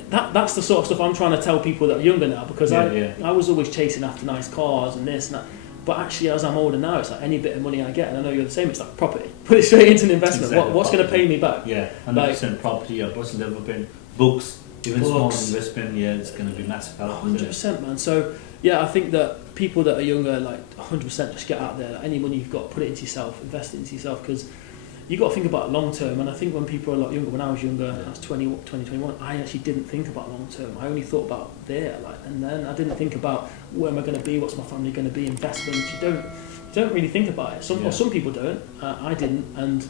that's the sort of stuff I'm trying to tell people that are younger now, because I was always chasing after nice cars and this and that. But actually, as I'm older now, it's like any bit of money I get, and I know you're the same, it's like property. Put it straight into an investment. What's going to pay me back? 100% property, or personal development, books, Even small investment, it's going to be massive help. 100%, man. So yeah, I think that people that are younger, like 100%, just get out there. Like, any money you've got, put it into yourself, invest it into yourself, because you got to think about long term. And I think when people are a lot younger, when I was younger, I was 21, I actually didn't think about long term. I only thought about there, like, and then I didn't think about where am I going to be, what's my family going to be, investments. You don't really think about it. Some people don't. I didn't, and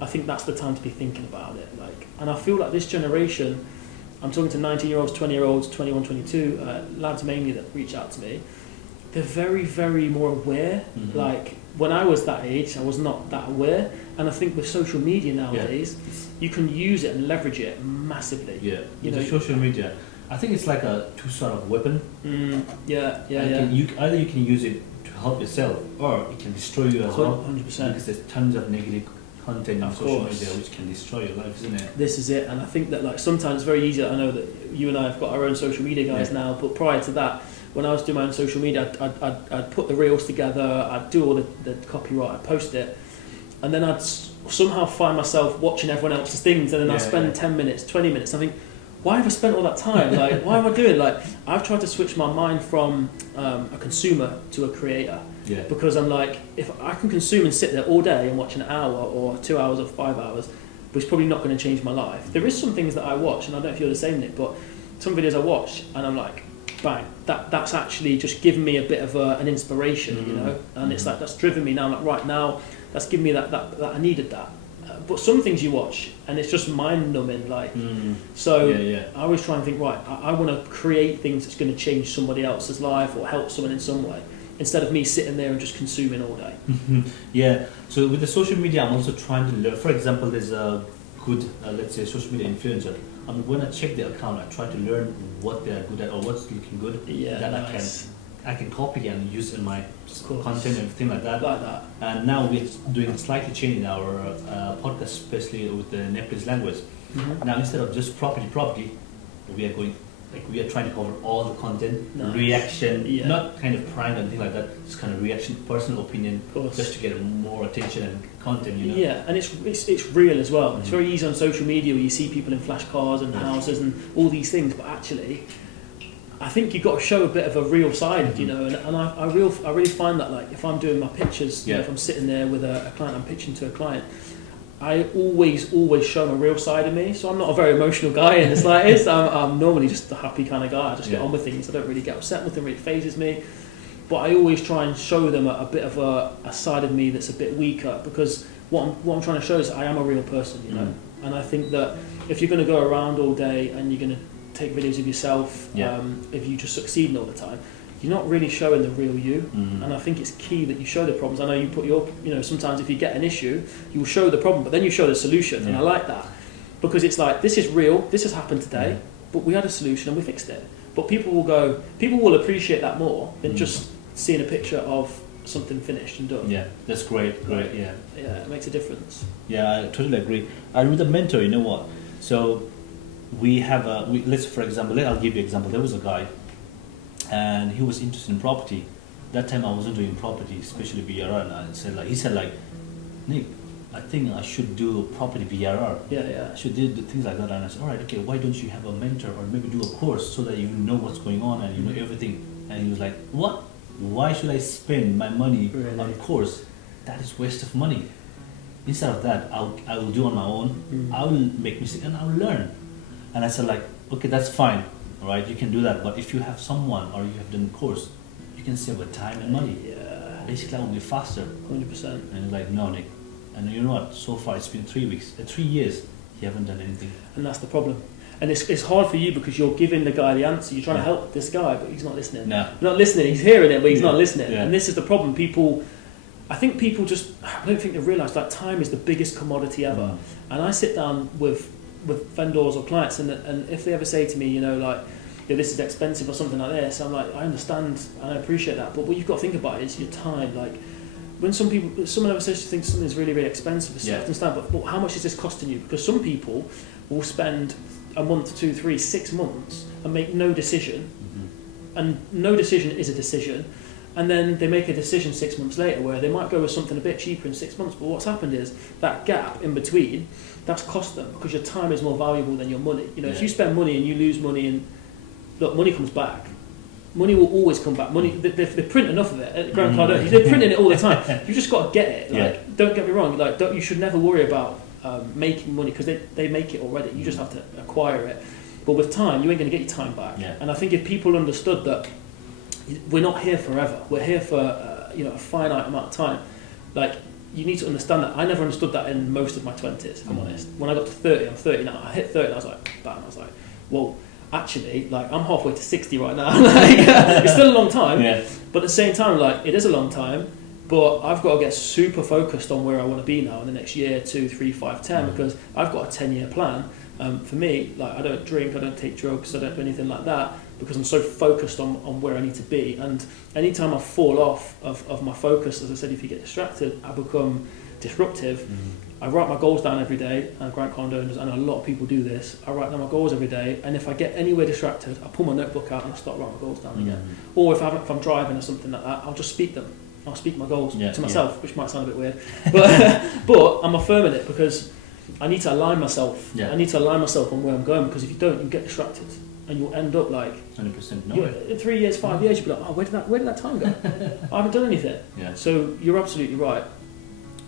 I think that's the time to be thinking about it. Like, and I feel like this generation, I'm talking to 19-year-olds, 20-year-olds, 21, 22 lads mainly that reach out to me. They're very, very more aware. Like, when I was that age, I was not that aware. And I think with social media nowadays, you can use it and leverage it massively. Yeah, social media, I think it's like a two-sided weapon. Either you can use it to help yourself, or it can destroy you as well. 100%. Because there's tons of negative content on social media which can destroy your life, isn't it? This is it, and I think that, like, sometimes it's very easy. I know that you and I have got our own social media guys now, but prior to that, when I was doing my own social media, I'd put the reels together, I'd do all the copyright, I'd post it, and then I'd somehow find myself watching everyone else's things, and then I'd spend 10 minutes, 20 minutes, and I think, why have I spent all that time? Like, why am I doing? Like, I've tried to switch my mind from a consumer to a creator. Yeah. Because I'm like, if I can consume and sit there all day and watch an hour or 2 hours or 5 hours, but it's probably not going to change my life. There is some things that I watch, and I don't know if you're the same, Nick, but some videos I watch and I'm like, bang, that's actually just given me a bit of an inspiration, you know, and it's like, that's driven me now. I'm like, right now, that's given me that I needed that. But some things you watch and it's just mind numbing, like, so I always try and think, right, I want to create things that's going to change somebody else's life or help someone in some way, instead of me sitting there and just consuming all day. So with the social media, I'm also trying to learn. For example, there's a good, let's say, social media influencer. When I check their account, I try to learn what they're good at or what's looking good. That I can copy and use in my content and everything like that. And now we're doing slightly changing our podcast, especially with the Nepalese language. Now, instead of just property, we are trying to cover all the content, reaction, not kind of prank and things like that. It's kind of reaction, personal opinion, just to get more attention and content, you know. Yeah, and it's real as well. It's very easy on social media where you see people in flash cars and houses and all these things, but actually, I think you've got to show a bit of a real side, you know. And I really find that, like, if I'm doing my pictures, you know, if I'm sitting there with a client, I'm pitching to a client, I always show a real side of me. So I'm not a very emotional guy in the slightest. I'm normally just a happy kind of guy. I just get on with things. I don't really get upset. Nothing really phases me. But I always try and show them a bit of a side of me that's a bit weaker, because what I'm trying to show is I am a real person, you know. And I think that if you're going to go around all day and you're going to take videos of yourself, if you just succeeding all the time, you're not really showing the real you. And I think it's key that you show the problems. I know you put your, you know, sometimes if you get an issue, you will show the problem, but then you show the solution. And I like that, because it's like, this is real, this has happened today, but we had a solution and we fixed it. But people will appreciate that more than just seeing a picture of something finished and done. Yeah, that's great, it makes a difference. Yeah, I totally agree. And with a mentor, you know what? So we have let's, for example, I'll give you an example. There was a guy, and he was interested in property. That time I wasn't doing property, especially VRR, and he said, Nick, I think I should do property VRR. I should do things like that. And I said, all right, okay, why don't you have a mentor or maybe do a course so that you know what's going on and you know everything? And he was like, what? Why should I spend my money on a course? That is waste of money. Instead of that, I will do on my own. I will make mistakes and I will learn. And I said, okay, that's fine, all right, you can do that. But if you have someone or you have done a course, you can save your time and money. Basically, I will be faster. 100%. And he's like, no, Nick. And you know what? So far, it's been 3 years. You haven't done anything. And that's the problem. And it's hard for you because you're giving the guy the answer. You're trying to help this guy, but he's not listening. No. He's not listening. He's hearing it, but he's not listening. And this is the problem. I think people I don't think they realise that time is the biggest commodity ever. And I sit down with vendors or clients, and if they ever say to me, you know, like, this is expensive or something like this, I'm like, I understand and I appreciate that, but what you've got to think about is your time. Like, when someone ever says to think something's really, really expensive, I understand, but how much is this costing you? Because some people will spend a month, 2, 3, 6 months and make no decision, and no decision is a decision. And then they make a decision 6 months later where they might go with something a bit cheaper in 6 months, but what's happened is that gap in between, that's cost them because your time is more valuable than your money. You know, if you spend money and you lose money, and look, money comes back. Money will always come back. Money, they print enough of it. Grant Cardone, they're printing it all the time. You've just got to get it. Like, don't get me wrong. Like, you should never worry about making money because they make it already. You just have to acquire it. But with time, you ain't going to get your time back. Yeah. And I think if people understood that we're not here forever, we're here for a finite amount of time. Like, you need to understand that. I never understood that in most of my 20s, if I'm honest. When I got to 30, I'm 30 now. I hit 30 and I was like, bam. I was like, whoa. Actually, like, I'm halfway to 60 right now. Like, it's still a long time, but at the same time, like, it is a long time. But I've got to get super focused on where I want to be now in the next year, 2, 3, 5, 10, because I've got a 10-year plan. For me, like, I don't drink, I don't take drugs, I don't do anything like that because I'm so focused on where I need to be. And anytime I fall off of my focus, as I said, if you get distracted, I become disruptive. I write my goals down every day, and Grant Cardone does, and a lot of people do this. I write down my goals every day, and if I get anywhere distracted, I pull my notebook out and I start writing my goals down again. Or if I'm driving or something like that, I'll just speak them. I'll speak my goals to myself, which might sound a bit weird, but I'm affirming it because I need to align myself. I need to align myself on where I'm going, because if you don't, you get distracted, and you'll end up like 100% no. In 3 years, 5 years, you'll be like, oh, where did that time go? I haven't done anything. So you're absolutely right.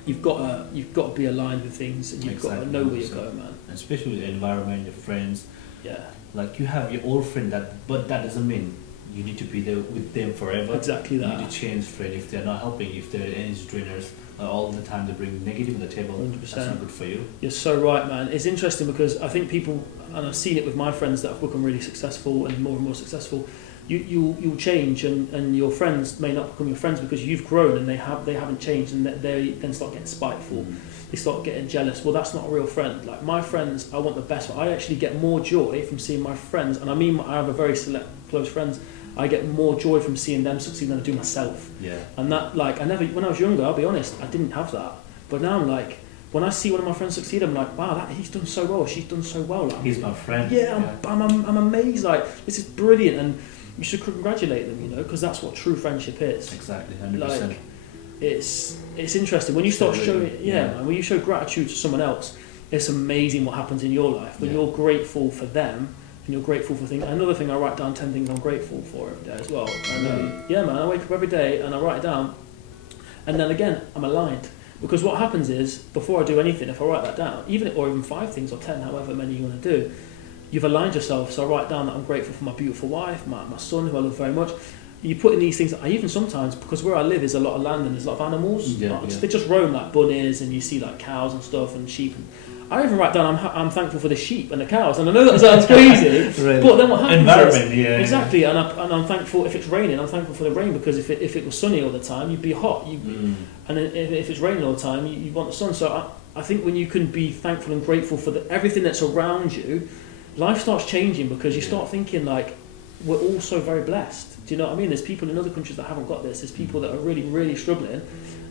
You've got to be aligned with things, and you've got to know where you're going, man. Especially with the environment, your friends. Yeah. Like, you have your old friend, but that doesn't mean you need to be there with them forever. Exactly that. You need to change friends if they're not helping, if they're energy drainers. All the time they bring negative on the table. 100%. That's not good for you. You're so right, man. It's interesting because I think people, and I've seen it with my friends that have become really successful and more successful, you'll change, and your friends may not become your friends because you've grown and they haven't changed, and they then start getting spiteful. They start getting jealous. Well, that's not a real friend. Like, my friends, I want the best. I actually get more joy from seeing my friends, and I mean, I have a very select close friends. I get more joy from seeing them succeed than I do myself. And that, like, when I was younger, I'll be honest, I didn't have that. But now I'm like, when I see one of my friends succeed, I'm like, wow, he's done so well, she's done so well. Like, he's my friend. I'm amazed. Like, this is brilliant, and you should congratulate them, because that's what true friendship is. Exactly, 100%. Like, it's interesting when you start showing, when you show gratitude to someone else. It's amazing what happens in your life when you're grateful for them. And you're grateful for things. Another thing, I write down 10 things I'm grateful for every day as well. And man, I wake up every day and I write it down. And then again, I'm aligned. Because what happens is, before I do anything, if I write that down, even 5 things or 10, however many you want to do, you've aligned yourself. So I write down that I'm grateful for my beautiful wife, my son, who I love very much. You put in these things, I even sometimes, because where I live is a lot of land and there's a lot of animals, they just roam, like bunnies, and you see like cows and stuff and sheep. And I even write down I'm thankful for the sheep and the cows, and I know that sounds crazy, right. But then what happens environment, is, exactly, and I'm thankful if it's raining. I'm thankful for the rain, because if it was sunny all the time, you'd be hot. And if it's raining all the time, you want the sun. So I think when you can be thankful and grateful for everything that's around you, life starts changing, because you start thinking like, we're all so very blessed. Do you know what I mean? There's people in other countries that haven't got this. There's people that are really, really struggling,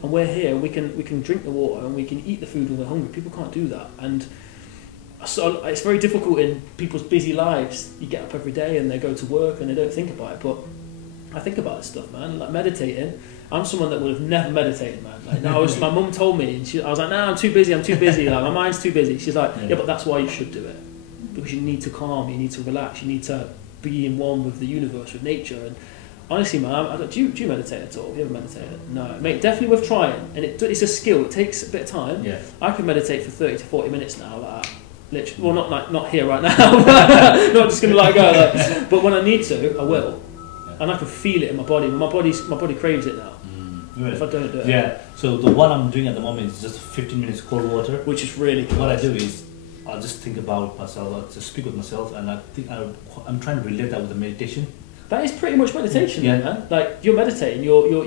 and we're here. We can drink the water and we can eat the food when we're hungry. People can't do that, and so it's very difficult in people's busy lives. You get up every day and they go to work and they don't think about it. But I think about this stuff, man. Like meditating. I'm someone that would have never meditated, man. Like, my mum told me, and I was like, nah, I'm too busy. Like, my mind's too busy. She's like, yeah, but that's why you should do it, because you need to calm, you need to relax, you need to be in one with the universe, with nature. And honestly, man, do you meditate at all? Have you ever meditated? No, mate, definitely worth trying. And it's a skill. It takes a bit of time. I can meditate for 30 to 40 minutes now. Like, literally, well, not here right now. Not just gonna go. But when I need to, I will. And I can feel it in my body. My body craves it now. Really? If I don't do it. Yeah. So the one I'm doing at the moment is just 15 minutes cold water, which is really good. What I do is I'll just think about myself. I'll just speak with myself, and I think I'm trying to relate that with the meditation. That is pretty much meditation, man. Like, you're meditating. You're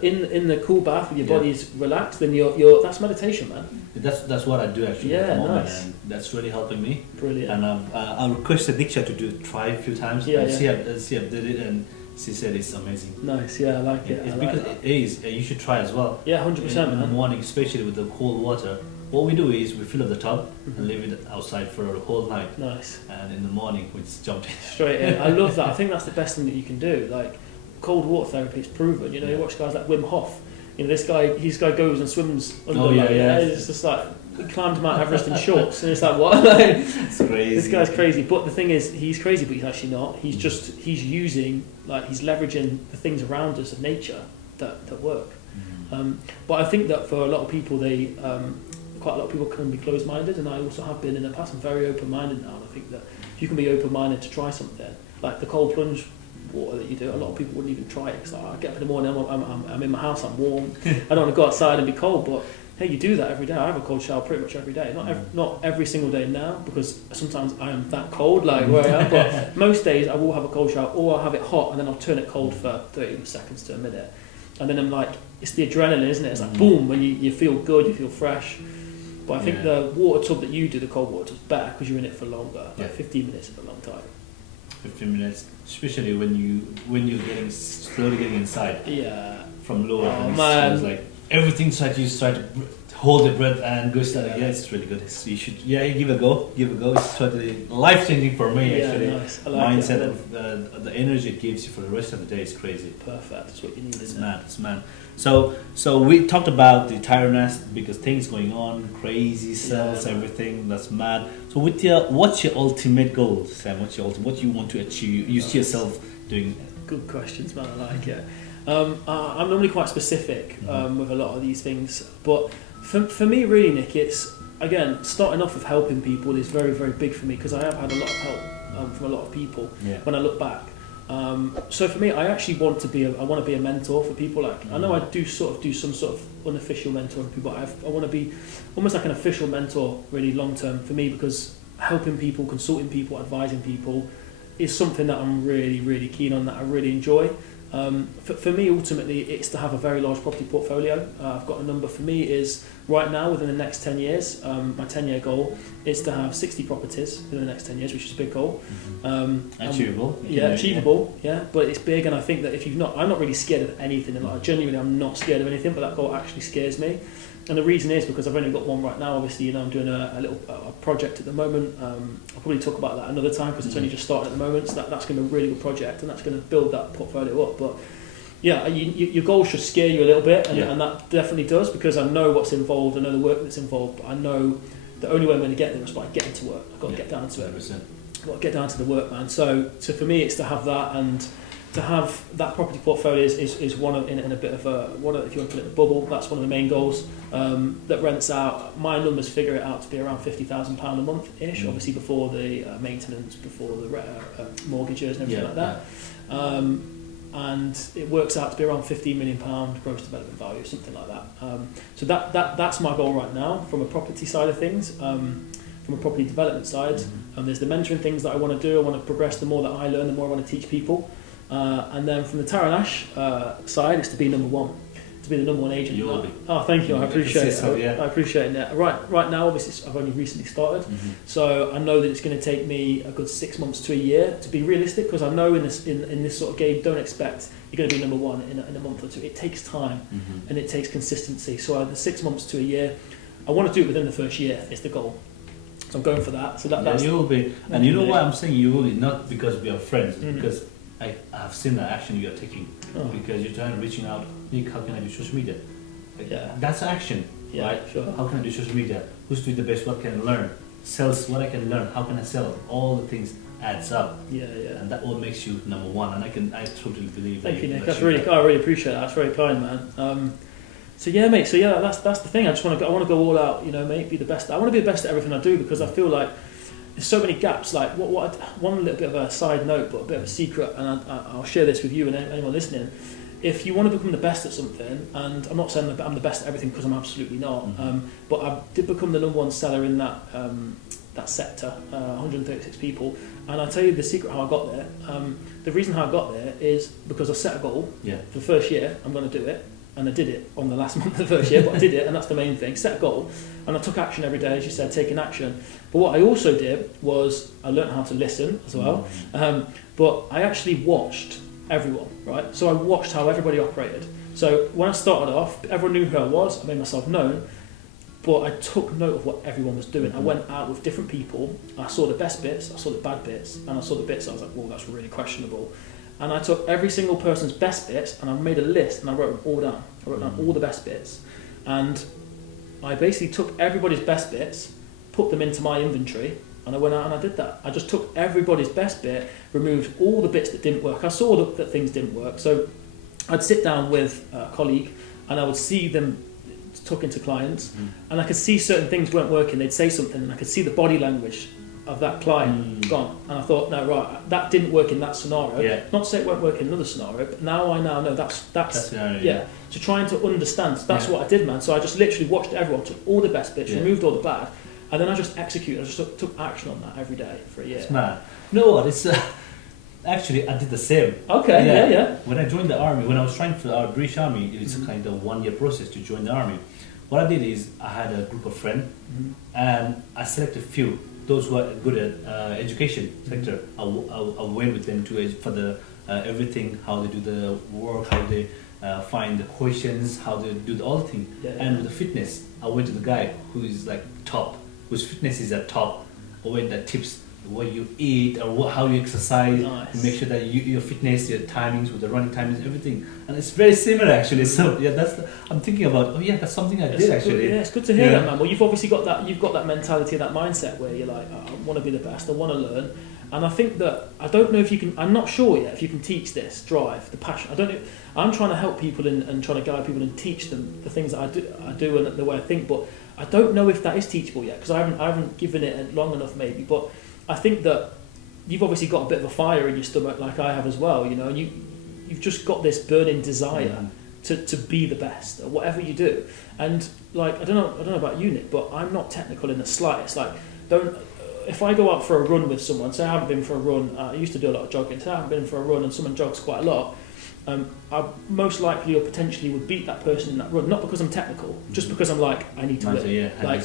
in the cool bath with your body's relaxed. Then that's meditation, man. That's what I do actually at the moment, nice. and that's really helping me. Brilliant. And I'll request Diksha to try a few times. See I did it, and she said it's amazing. Nice, I like it. It's because it is. You should try as well. Yeah, 100%, man. In the morning, especially with the cold water. What we do is we fill up the tub and leave it outside for a whole night. Nice. And in the morning we just jump in. Straight in. I love that. I think that's the best thing that you can do. Like, cold water therapy is proven. You watch guys like Wim Hof. This guy goes and swims under it's just like he climbed Mount Everest in shorts, and it's like what? It's crazy. This guy's crazy. But the thing is, he's crazy, but he's actually not. He's using he's leveraging the things around us of nature that work. But I think that for a lot of people, quite a lot of people can be closed-minded, and I also have been in the past. I'm very open-minded now, and I think that if you can be open-minded to try something, like the cold plunge water that you do, a lot of people wouldn't even try it, because I get up in the morning, I'm in my house, I'm warm, I don't want to go outside and be cold, but hey, you do that every day. I have a cold shower pretty much every day, not every single day now, because sometimes I am that cold, like where I am, but most days I will have a cold shower, or I'll have it hot and then I'll turn it cold for 30 seconds to a minute, and then I'm like, it's the adrenaline, isn't it? It's like boom, when you feel good, you feel fresh. But I think the water tub that you do, the cold water tub, is better because you're in it for longer. Like 15 minutes is a long time. 15 minutes, especially when you're slowly getting inside. Yeah. From lower. Oh man. It's like everything inside you try to hold your breath and go start. Yeah, it's really good. You should give it a go. It's totally life changing for me actually. Nice. I like mindset of the energy it gives you for the rest of the day is crazy. Perfect. That's what you need. It's mad. So we talked about the tiredness because things going on, crazy cells, everything. That's mad. So what's your ultimate goal, Sam? What you want to achieve? You see yourself doing? Good questions, man. I like it. I'm normally quite specific with a lot of these things, but for me, really, Nick, it's again starting off with helping people is very, very big for me, because I have had a lot of help from a lot of people when I look back. So for me, I actually want to be a mentor for people. Like I know I do some sort of unofficial mentoring for people. I want to be almost like an official mentor, really long term for me, because helping people, consulting people, advising people is something that I'm really, really keen on, that I really enjoy. For me, ultimately, it's to have a very large property portfolio. I've got a number for me is right now within the next 10 years. My 10-year goal is to have 60 properties within the next 10 years, which is a big goal. Achievable. Achievable. Yeah, but it's big, and I think that I'm not really scared of anything. And genuinely, I'm not scared of anything. But that goal actually scares me. And the reason is because I've only got one right now. Obviously, I'm doing a little project at the moment. I'll probably talk about that another time, because it's only just started at the moment. So that's going to be a really good project, and that's going to build that portfolio up. But yeah, your goal should scare you a little bit, and that definitely does, because I know what's involved. I know the work that's involved, but I know the only way I'm going to get there is by getting to work. I've got to get down to it. 100%. I've got to get down to the work, man. So for me, it's to have that, and to have that property portfolio is one of, in a bit of a, one of, if you want to put it in a bubble, that's one of the main goals. That rents out, my numbers figure it out to be around £50,000 a month-ish, obviously before the maintenance, before the mortgages and everything like that. And it works out to be around £15 million gross development value, something like that. So that's my goal right now from a property side of things. From a property development side, there's the mentoring things that I want to do. I want to progress. The more that I learn, the more I want to teach people. And then from the Tara Nash side, it's to be number one, to be the number one agent. You will be. Oh, thank you. I appreciate it. So, yeah. I appreciate it. Right now, obviously, I've only recently started, so I know that it's going to take me a good 6 months to a year to be realistic. Because I know in this sort of game, don't expect you're going to be number one in a month or two. It takes time and it takes consistency. So the 6 months to a year, I want to do it within the first year. Is the goal. So I'm going for that. So that's you will be. And you know why I'm saying you will be, not because we are friends, because I've seen the action you are taking, because you're trying to reaching out. Nick, how can I do social media? That's action, right? Sure. How can I do social media? Who's doing the best? What can I learn? Sales, what I can learn? How can I sell? All the things adds up. And that all makes you number one. And I totally believe. Thank you, Nick. I really appreciate that. That's very kind, man. So yeah, mate. So yeah, that's the thing. I want to go all out, mate. Be the best. I want to be the best at everything I do, because I feel like there's so many gaps. Like one little bit of a side note, but a bit of a secret, and I'll share this with you and anyone listening. If you want to become the best at something, and I'm not saying that I'm the best at everything, because I'm absolutely not, but I did become the number one seller in that sector, 136 people, and I'll tell you the secret how I got there. The reason how I got there is because I set a goal. For the first year, I'm going to do it. And I did it on the last month of the first year, but I did it, and that's the main thing. Set a goal, and I took action every day, as you said, taking action. But what I also did was I learned how to listen as well. But I actually watched everyone, right? So I watched how everybody operated. So when I started off, everyone knew who I was. I made myself known, but I took note of what everyone was doing. I went out with different people. I saw the best bits, I saw the bad bits, and I saw the bits I was like, well, that's really questionable. and I took every single person's best bits and I made a list and I wrote them all down. I wrote down all the best bits, and I basically took everybody's best bits, put them into my inventory, and I went out and I did that. I just took everybody's best bit, removed all the bits that didn't work. I saw that things didn't work, so I'd sit down with a colleague and I would see them talking to clients, and I could see certain things weren't working. They'd say something and I could see the body language of that client gone, and I thought, no, right, that didn't work in that scenario. Not to say it won't work in another scenario, but now I know that's scenario, So trying to understand, that's what I did, man. So I just literally watched everyone, took all the best bits, removed all the bad, and then I just executed. I just took action on that every day for a year. It's mad. You know what? It's actually I did the same. Okay, yeah. When I joined the army, when I was trying for our British Army, it's a kind of 1 year process to join the army. What I did is I had a group of friends, and I selected few. Those who are good at education sector, I went with them for the everything, how they do the work, how they find the questions, how they do all the things. And with the fitness, I went to the guy who is like top, whose fitness is at top. I went at tips, what you eat or how you exercise, and make sure that your fitness, your timings with the running timings, everything. And it's very similar actually. So I'm thinking about. That's something I did actually. Yeah, it's good to hear that, man. Well, you've obviously got that. You've got that mentality, that mindset where you're like, I want to be the best. I want to learn. And I think that I don't know if you can. I'm not sure yet if you can teach this drive, the passion. I don't know. I'm trying to help people and trying to guide people and teach them the things that I do and the way I think. But I don't know if that is teachable yet because I haven't given it long enough maybe. But I think that you've obviously got a bit of a fire in your stomach, like I have as well. You know, and you've just got this burning desire to be the best at whatever you do. And like I don't know about you, Nick, but I'm not technical in the slightest. Like, if I go out for a run with someone, say I haven't been for a run, I used to do a lot of jogging. Say I haven't been for a run and someone jogs quite a lot. I most likely or potentially would beat that person in that run, not because I'm technical, just because I'm like I need to win. Like